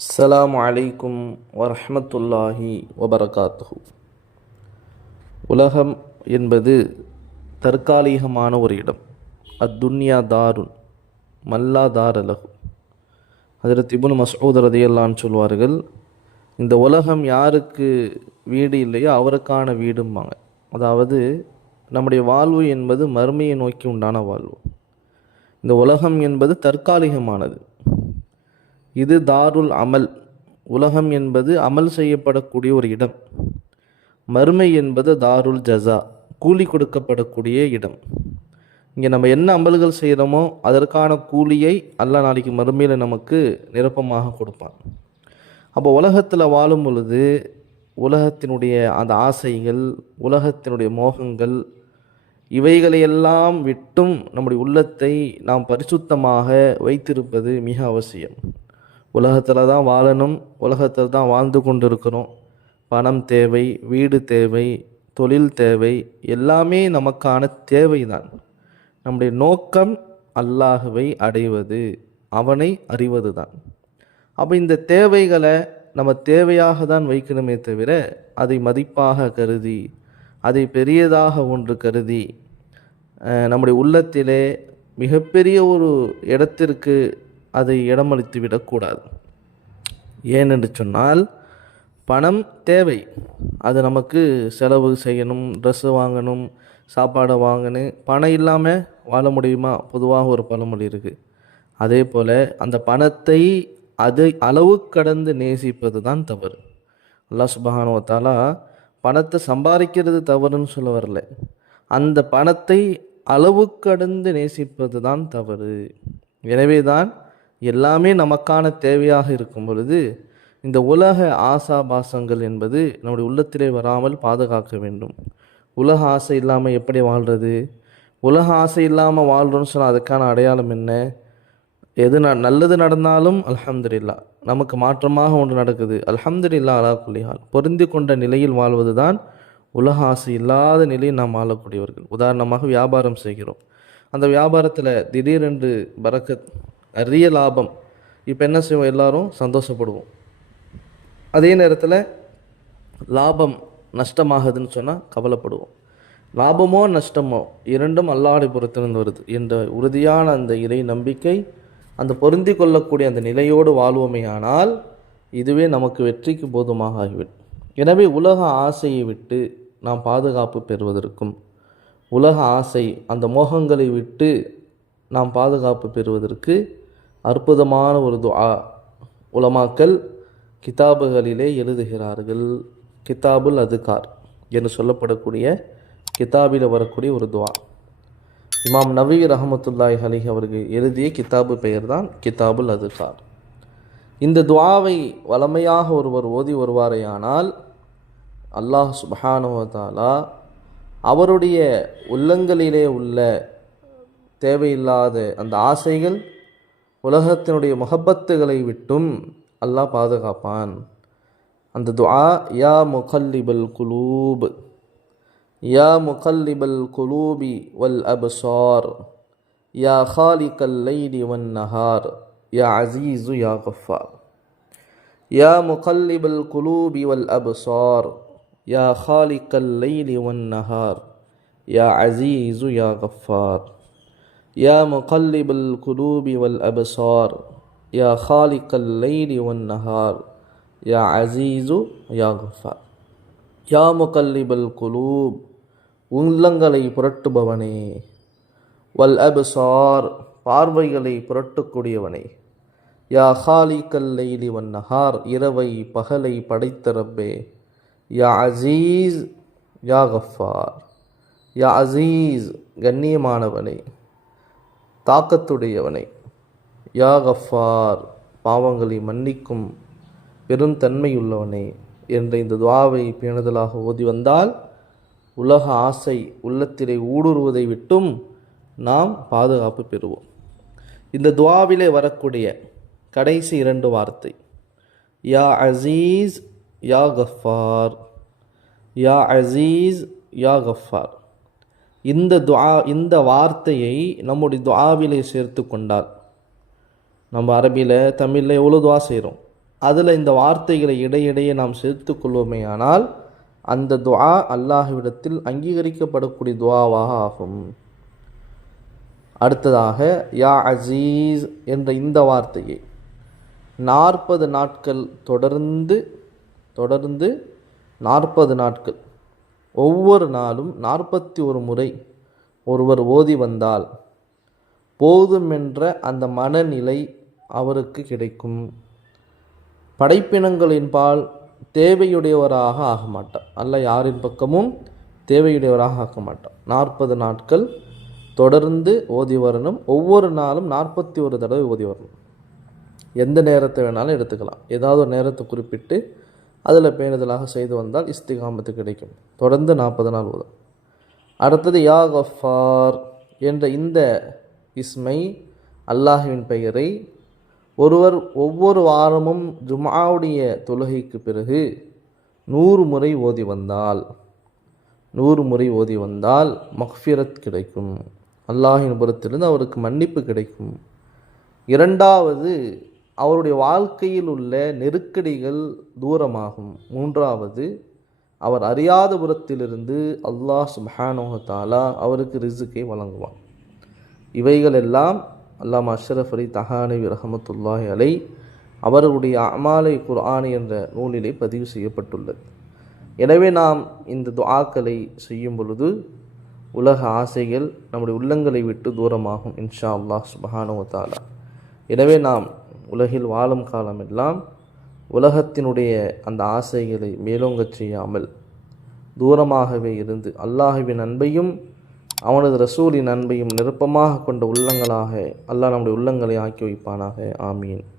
அஸ்லாம் அலைக்கும் வரமத்துல்லாஹி வபரகாத்து உலகம் என்பது தற்காலிகமான ஒரு இடம். அத்துன்யா தாருன் மல்லா தார் அலகு அதில் திபுன் மசூத் ரதையெல்லாம் சொல்வார்கள் இந்த உலகம் யாருக்கு வீடு இல்லையோ அவருக்கான வீடும்பாங்க. அதாவது நம்முடைய வாழ்வு என்பது மறுமையை நோக்கி உண்டான வாழ்வு. இந்த உலகம் என்பது தற்காலிகமானது. இது தாருல் அமல். உலகம் என்பது அமல் செய்யப்படக்கூடிய ஒரு இடம். மறுமை என்பது தாருல் ஜசா கூலி கொடுக்கப்படக்கூடிய இடம். இங்கே நம்ம என்ன அமல்கள் செய்கிறோமோ அதற்கான கூலியை அல்ல நாளைக்கு மறுமையில் நமக்கு நிரப்பமாக கொடுப்பான். அப்போ உலகத்தில் வாழும் பொழுது உலகத்தினுடைய அந்த ஆசைகள் உலகத்தினுடைய மோகங்கள் இவைகளையெல்லாம் விட்டும் நம்முடைய உள்ளத்தை நாம் பரிசுத்தமாக வைத்திருப்பது மிக அவசியம். உலகத்தில் தான் வாழணும் உலகத்தில் தான் வாழ்ந்து கொண்டிருக்கிறோம். பணம் தேவை வீடு தேவை தொழில் தேவை எல்லாமே நமக்கான தேவை தான் நம்முடைய நோக்கம் அல்லாஹுவை அடைவது அவனை அறிவது தான் அப்போ இந்த தேவைகளை நம்ம தேவையாக தான் வைக்கணுமே தவிர அதை மதிப்பாக கருதி அதை பெரியதாக ஒன்று கருதி நம்முடைய உள்ளத்திலே மிகப்பெரிய ஒரு இடத்திற்கு அதை இடமளித்து விடக்கூடாது. ஏனென்று சொன்னால் பணம் தேவை. அது நமக்கு செலவு செய்யணும் ட்ரெஸ்ஸு வாங்கணும் சாப்பாடை வாங்கணும். பணம் இல்லாமல் வாழ முடியுமா? பொதுவாக ஒரு பழமொழி இருக்குது அதே போல் அந்த பணத்தை அது அளவு கடந்து நேசிப்பது தான் தவறு. அல்லா சுபஹானுவ பணத்தை சம்பாதிக்கிறது தவறுன்னு சொல்ல வரல. அந்த பணத்தை அளவு கடந்து நேசிப்பது தான் தவறு. எனவே தான் எல்லாமே நமக்கான தேவையாக இருக்கும் பொழுது இந்த உலக ஆசாபாசங்கள் என்பது நம்முடைய உள்ளத்திலே வராமல் பாதுகாக்க வேண்டும். உலக ஆசை இல்லாமல் எப்படி வாழ்கிறது உலக ஆசை இல்லாமல் வாழ்கிறோன்னு சொன்னால் அதுக்கான அடையாளம் என்ன? எது ந நல்லது நடந்தாலும் அலமதுல்லா நமக்கு மாற்றமாக ஒன்று நடக்குது. அலமதுல்லா அலா பொருந்தி கொண்ட நிலையில் வாழ்வது தான் உலக ஆசை இல்லாத நிலையில் நாம் வாழக்கூடியவர்கள். உதாரணமாக வியாபாரம் செய்கிறோம். அந்த வியாபாரத்தில் திடீரென்று பறக்க அரிய லாபம். இப்போ என்ன செய்வோம்? எல்லோரும் சந்தோஷப்படுவோம். அதே நேரத்தில் லாபம் நஷ்டமாகுதுன்னு சொன்னால் கவலைப்படுவோம். லாபமோ நஷ்டமோ இரண்டும் அல்லாடி புறத்திலிருந்து வருது. என்ற உறுதியான அந்த இறை நம்பிக்கை அந்த பொருந்தி கொள்ளக்கூடிய அந்த நிலையோடு வாழ்வோமையானால் இதுவே நமக்கு வெற்றிக்கு போதுமாக ஆகிவிடும். எனவே உலக ஆசையை விட்டு நாம் பாதுகாப்பு பெறுவதற்கும் உலக ஆசை அந்த மோகங்களை விட்டு நாம் பாதுகாப்பு பெறுவதற்கு அற்புதமான ஒரு துஆ உலமாக்கல் கிதாபுகளிலே எழுதுகிறார்கள். கிதாபுல் அதுகார் என்று சொல்லப்படக்கூடிய கிதாபில் வரக்கூடிய ஒரு துவா இமாம் நபி ரஹமத்துல்லாய் அலி அவர்கள் எழுதிய கிதாபு பெயர் தான் கிதாபுல் அதுகார். இந்த துவாவை வளமையாக ஒருவர் ஓதி வருவாரேயானால் அல்லாஹ் சுபஹானுவதாலா அவருடைய உள்ளங்களிலே உள்ள தேவையில்லாத அந்த ஆசைகள் உலகத்தினுடைய முகப்பத்துகளை விட்டும் அல்லாஹ் பாதுகாப்பான். அந்த துஆ யா முகல்லிபல் குலூப் யா முகல்லிபல் குலூபி வல் அபசார் யா ஹாலிகல் லைலி வன் நஹார் யா அசீசு யா கஃபார். யா முகல்லிபல் குலூபி வல் அபசார் யா ஹாலிகல் லைலி வன் நஹார் யா அசீசு யா கஃபார். يا مقلب القلوب والأبصار يا خالق الليل والنهار يا عزيز يا غفار யா முகல்லிபல் குலூப் உள்ளங்களை புரட்டுபவனே வல் அப்சார் பார்வைகளை புரட்டக்கூடியவனே யா ஹாலிகல் லைலி வன் நஹார் இரவை பகலை படைத்த ரப்பே யா அசீஸ் யா கஃபார் யா அசீஸ் கண்ணியமானவனே தாக்கத்துடையவனை. யா கஃபார் பாவங்களை மன்னிக்கும் பெருந்தன்மையுள்ளவனே என்ற இந்த துவாவை பேணுதலாக ஓதி வந்தால் உலக ஆசை உள்ளத்திலே ஊடுருவதை விட்டும் நாம் பாதுகாப்பு பெறுவோம். இந்த துவாவிலே வரக்கூடிய கடைசி இரண்டு வார்த்தை. யா அசீஸ் யா கஃபார். யா அசீஸ் யா கஃபார். இந்த துவா இந்த வார்த்தையை நம்முடைய துவாவிலே சேர்த்து கொண்டால் நம்ம அரபியில் தமிழில் எவ்வளோ துவா செய்கிறோம் அதில் இந்த வார்த்தைகளை இடையிடையே நாம் சேர்த்து கொள்வோமேயானால் அந்த துவா அல்லாஹ்விடத்தில் அங்கீகரிக்கப்படக்கூடிய துவாவாக ஆகும். அடுத்ததாக யா அசீஸ் என்ற இந்த வார்த்தையை நாற்பது நாட்கள் தொடர்ந்து தொடர்ந்து நாற்பது நாட்கள் ஒவ்வொரு நாளும் நாற்பத்தி ஒரு முறை ஒருவர் ஓதி வந்தால் போதுமென்ற அந்த மனநிலை அவருக்கு கிடைக்கும். படைப்பினங்களின் பால் தேவையுடையவராக ஆக மாட்டார். அல்ல யாரின் பக்கமும் தேவையுடையவராக ஆக்க மாட்டார். நாற்பது நாட்கள் தொடர்ந்து ஓதி வரணும். ஒவ்வொரு நாளும் நாற்பத்தி ஒரு தடவை ஓதி வரணும். எந்த நேரத்தை வேணாலும் எடுத்துக்கலாம். ஏதாவது ஒரு நேரத்தை குறிப்பிட்டு அதில் பேணுதலாக செய்து வந்தால் இஸ்திகாமத்து கிடைக்கும். தொடர்ந்து நாற்பது நாள் ஓதும். அடுத்தது யா கஃபார் என்ற இந்த இஸ்மை அல்லாஹுவின் பெயரை ஒருவர் ஒவ்வொரு வாரமும் ஜுமாவுடைய தொழுகைக்கு பிறகு நூறு முறை ஓதி வந்தால் நூறு முறை ஓதி வந்தால் மஹ்ஃபிரத் கிடைக்கும். அல்லாஹின் புறத்திலிருந்து அவருக்கு மன்னிப்பு கிடைக்கும். இரண்டாவது அவருடைய வாழ்க்கையில் உள்ள நெருக்கடிகள் தூரமாகும். மூன்றாவது அவர் அறியாத புறத்திலிருந்து அல்லாஹ் சுப்ஹானஹு அவருக்கு ரிசுக்கை வழங்குவான். இவைகள் எல்லாம் அல்லாமா அஷ்ரஃப் அலி தஹானவி ரஹமத்துல்லாஹி அலை அவர்களுடைய அமாலை குர்ஆன் என்ற நூலிலே பதிவு செய்யப்பட்டுள்ளது. எனவே நாம் இந்த துஆக்களை செய்யும் பொழுது உலக ஆசைகள் நம்முடைய உள்ளங்களை விட்டு தூரமாகும் இன்ஷா அல்லாஹ் சுபஹானுவத்தாலா எனவே நாம் உலகில் வாழும் காலமெல்லாம் உலகத்தினுடைய அந்த ஆசைகளை மேலோங்கச் செய்யாமல் தூரமாகவே இருந்து அல்லாஹுவின் அன்பையும் அவனது ரசூலின் அன்பையும் நிருப்பமாக கொண்ட உள்ளங்களாக அல்லாஹ் நம்முடைய உள்ளங்களை ஆக்கி வைப்பானாக. ஆமீன்.